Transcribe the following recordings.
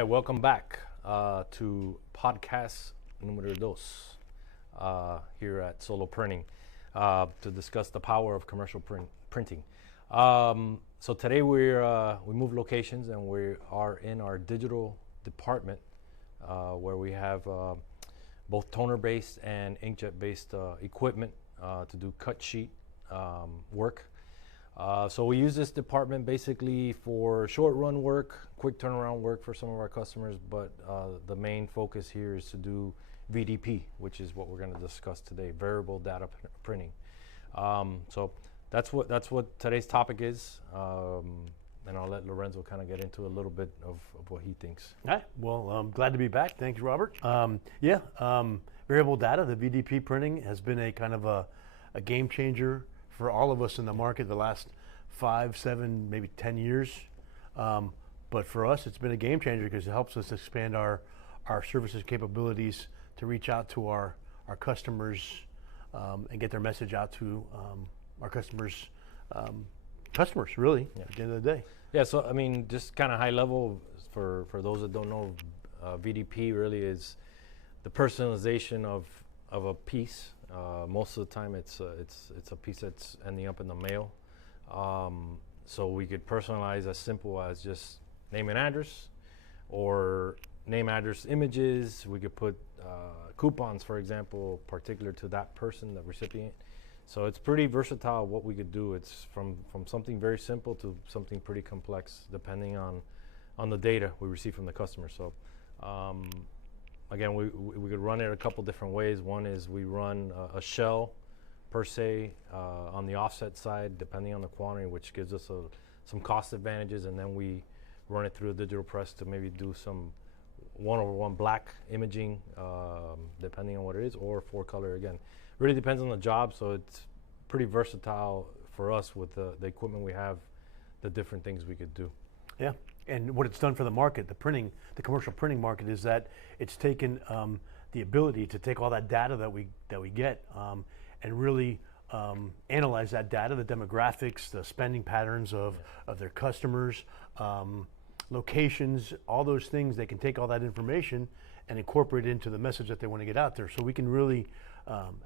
Hi, welcome back to podcast numero dos here at Solo Printing to discuss the power of commercial printing. So today we moved locations and we are in our digital department where we have both toner-based and inkjet-based equipment to do cut sheet work. So we use this department basically for short run work, quick turnaround work for some of our customers, but the main focus here is to do VDP, which is what we're going to discuss today, variable data printing. So that's what today's topic is, and I'll let Lorenzo kind of get into a little bit of what he thinks. All right. Well, I'm glad to be back. Thanks, Robert. Variable data, the VDP printing has been a kind of a game changer for all of us in the market the last 5, 7, maybe 10 years. But for us, it's been a game changer because it helps us expand our services capabilities to reach out to our customers and get their message out to our customers really, at the end of the day. Yeah, so I mean, just kind of high level for those that don't know, VDP really is the personalization of a piece. Most of the time it's a piece that's ending up in the mail. So we could personalize as simple as just name and address, or name, address, images. We could put coupons, for example, particular to that person, the recipient. So it's pretty versatile what we could do. It's from something very simple to something pretty complex, depending on the data we receive from the customer. So again, we could run it a couple different ways. One is we run a shell per se on the offset side, depending on the quantity, which gives us some cost advantages, and then we run it through a digital press to maybe do some 1/1 black imaging, depending on what it is, or 4-color again. Really depends on the job, so it's pretty versatile for us with the equipment we have, the different things we could do. Yeah, and what it's done for the market, the commercial printing market, is that it's taken the ability to take all that data that we get and really analyze that data, the demographics, the spending patterns of their customers, locations, all those things. They can take all that information and incorporate it into the message that they want to get out there. So we can really,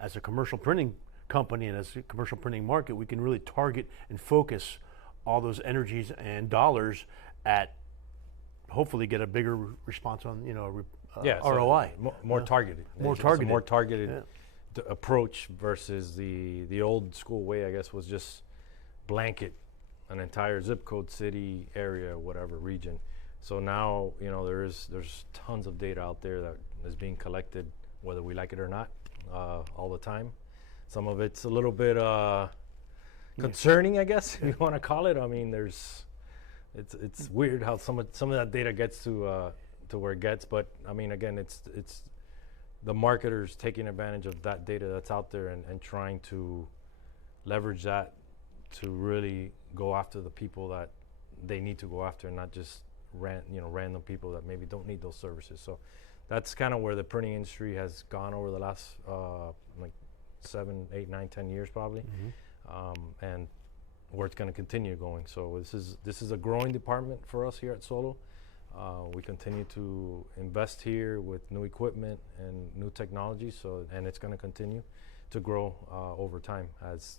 as a commercial printing company and as a commercial printing market, we can really target and focus all those energies and dollars at hopefully get a bigger response on ROI. More targeted. More targeted. A more targeted approach versus the old school way, I guess, was just blanket an entire zip code, city, area, whatever region. So now there's tons of data out there that is being collected, whether we like it or not, all the time. Some of it's a little bit concerning, I guess, if you want to call it. I mean, it's weird how some of that data gets to where it gets, but I mean, again, it's the marketers taking advantage of that data that's out there and trying to leverage that to really go after the people that they need to go after, and not just random people that maybe don't need those services. So that's kind of where the printing industry has gone over the last 7, 8, 9, 10 years probably, and where it's going to continue going. So this is a growing department for us here at Solo. We continue to invest here with new equipment and new technology. And it's going to continue to grow over time as,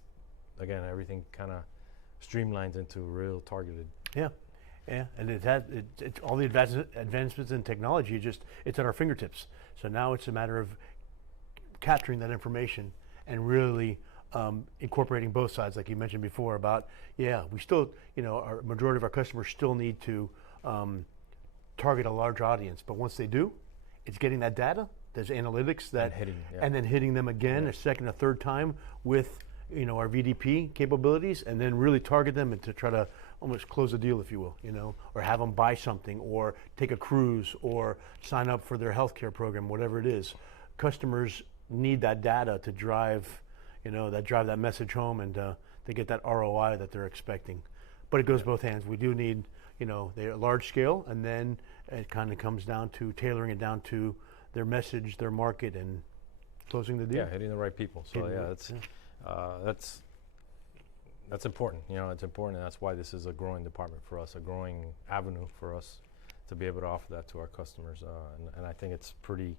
again, everything kind of streamlines into real targeted. Yeah, and it's all the advancements in technology. It's at our fingertips. So now it's a matter of capturing that information and really incorporating both sides, like you mentioned before. About we still, our majority of our customers still need to target a large audience, but once they do, it's getting that data. There's analytics and then hitting them again a second, a third time with our VDP capabilities, and then really target them and to try to almost close a deal, if you will, or have them buy something, or take a cruise, or sign up for their healthcare program, whatever it is. Customers need that data to drive that message home and to get that ROI that they're expecting. But it goes both hands. We do need, they're large scale, and then it kind of comes down to tailoring it down to their message, their market, and closing the deal. Yeah, hitting the right people. So that's important. It's important, and that's why this is a growing department for us, a growing avenue for us to be able to offer that to our customers. And I think it's pretty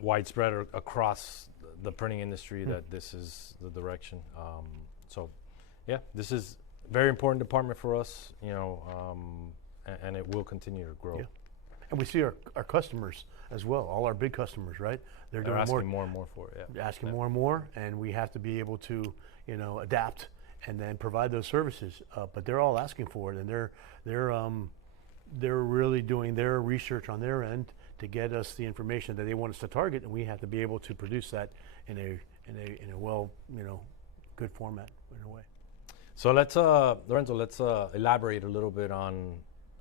widespread across the printing industry that this is the direction. So, yeah, this is a very important department for us, and it will continue to grow. Yeah. And we see our customers as well, all our big customers, right? They're doing asking more and more for it. Yeah. Asking more and more, and we have to be able to, adapt and then provide those services. But they're all asking for it, and they're really doing their research on their end to get us the information that they want us to target, and we have to be able to produce that in a well, good format in a way. So let's, Lorenzo, let's elaborate a little bit on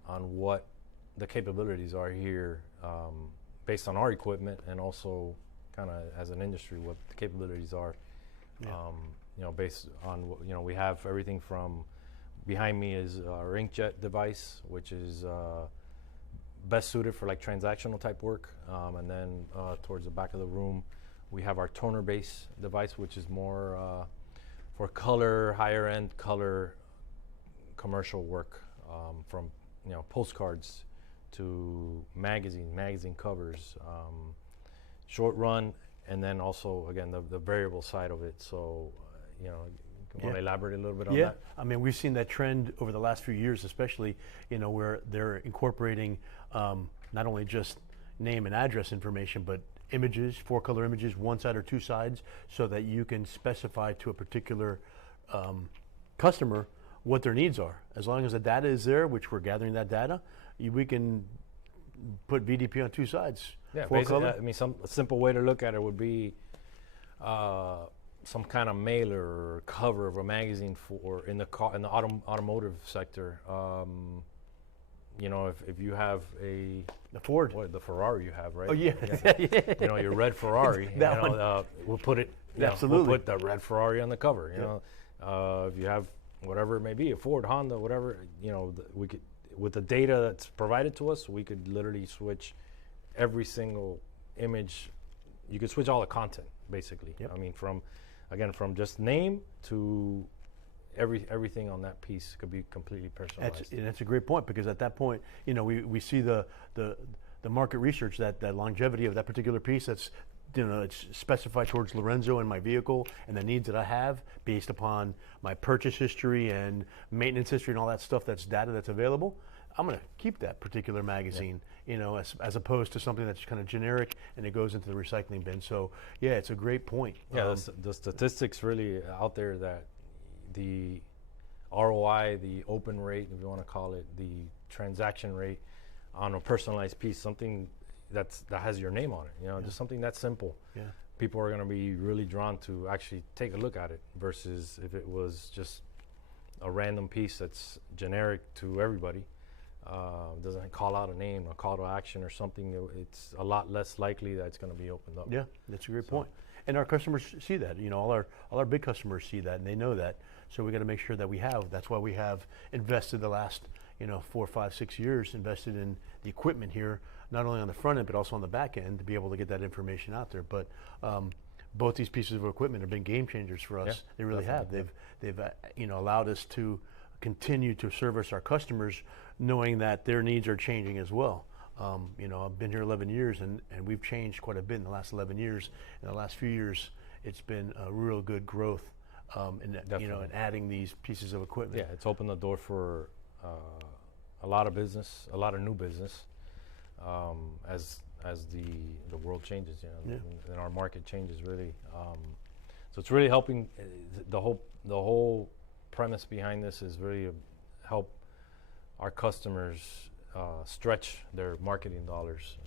what the capabilities are here, based on our equipment, and also kind of as an industry what the capabilities are. Yeah. Based on we have everything from behind me is our inkjet device, which is best suited for like transactional type work, and then towards the back of the room we have our toner base device, which is more for color, higher end color commercial work, from postcards to magazine covers, short run, and then also again the variable side of it. So you want to elaborate a little bit on that? Yeah, I mean, we've seen that trend over the last few years, especially where they're incorporating not only just name and address information, but images, 4-color images, one side or two sides, so that you can specify to a particular customer what their needs are. As long as the data is there, which we're gathering that data, we can put VDP on two sides. Yeah, basically, I mean, a simple way to look at it would be some kind of mailer or cover of a magazine in the automotive sector. If you have the Ford, the Ferrari you have, right? Oh yeah, yeah. Your red Ferrari. We'll put it. Absolutely. We'll put the red Ferrari on the cover. If you have whatever it may be, a Ford, Honda, whatever. We could, with the data that's provided to us, we could literally switch every single image. You could switch all the content, basically. Yep. I mean, from just name to everything on that piece could be completely personalized. That's a great point, because at that point, we see the market research that longevity of that particular piece that's it's specified towards Lorenzo and my vehicle and the needs that I have based upon my purchase history and maintenance history and all that stuff. That's data that's available. I'm going to keep that particular magazine, as opposed to something that's kind of generic and it goes into the recycling bin. So yeah, it's a great point. Yeah, the statistics really out there that the ROI, the open rate, if you want to call it, the transaction rate on a personalized piece, something that has your name on it, just something that simple. Yeah. People are going to be really drawn to actually take a look at it, versus if it was just a random piece that's generic to everybody, doesn't call out a name or call to action or something. It's a lot less likely that it's going to be opened up. Yeah, that's a great point. And our customers see that. All our big customers see that, and they know that. So we got to make sure that we have. That's why we have invested the last 4, 5, 6 years invested in the equipment here, not only on the front end but also on the back end, to be able to get that information out there. But both these pieces of equipment have been game changers for us. Yeah, they really have. They've allowed us to continue to service our customers, knowing that their needs are changing as well. I've been here 11 years, and we've changed quite a bit in the last 11 years. In the last few years, it's been a real good growth in adding these pieces of equipment. Yeah, it's opened the door for a lot of business, a lot of new business, as the world changes, and our market changes really. So it's really helping. The whole premise behind this is really help our customers stretch their marketing dollars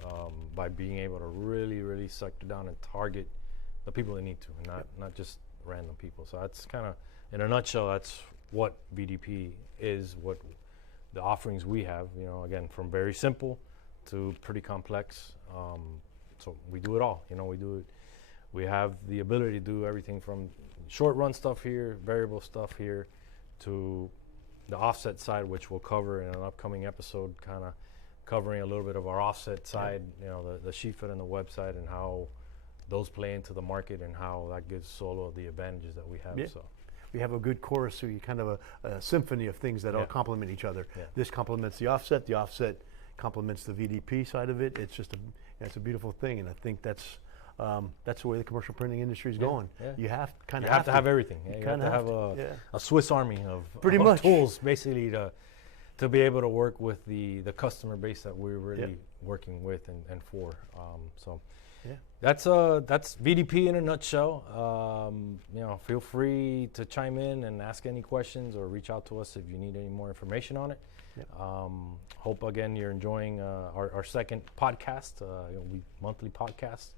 by being able to really suck down and target the people they need to, and not just random people. So that's kind of, in a nutshell, that's what VDP is, what the offerings we have, again, from very simple to pretty complex. So we do it all, we have the ability to do everything from short run stuff here, variable stuff here, to the offset side, which we'll cover in an upcoming episode, kind of covering a little bit of our offset side, the sheet fit and the website, and how those play into the market and how that gives Solo the advantages that we have. Yeah. So we have a good chorus, so you kind of a symphony of things that all complement each other. Yeah. This complements the offset complements the VDP side of it. It's just it's a beautiful thing, and I think that's the way the commercial printing industry is going. Yeah. You have to have everything. Yeah, you have to have a Swiss Army of pretty much tools, basically, to be able to work with the customer base that we're really working with and for. That's VDP in a nutshell. Feel free to chime in and ask any questions or reach out to us if you need any more information on it. Hope again you're enjoying our second podcast, monthly podcast,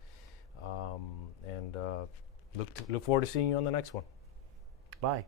and look forward to seeing you on the next one. Bye.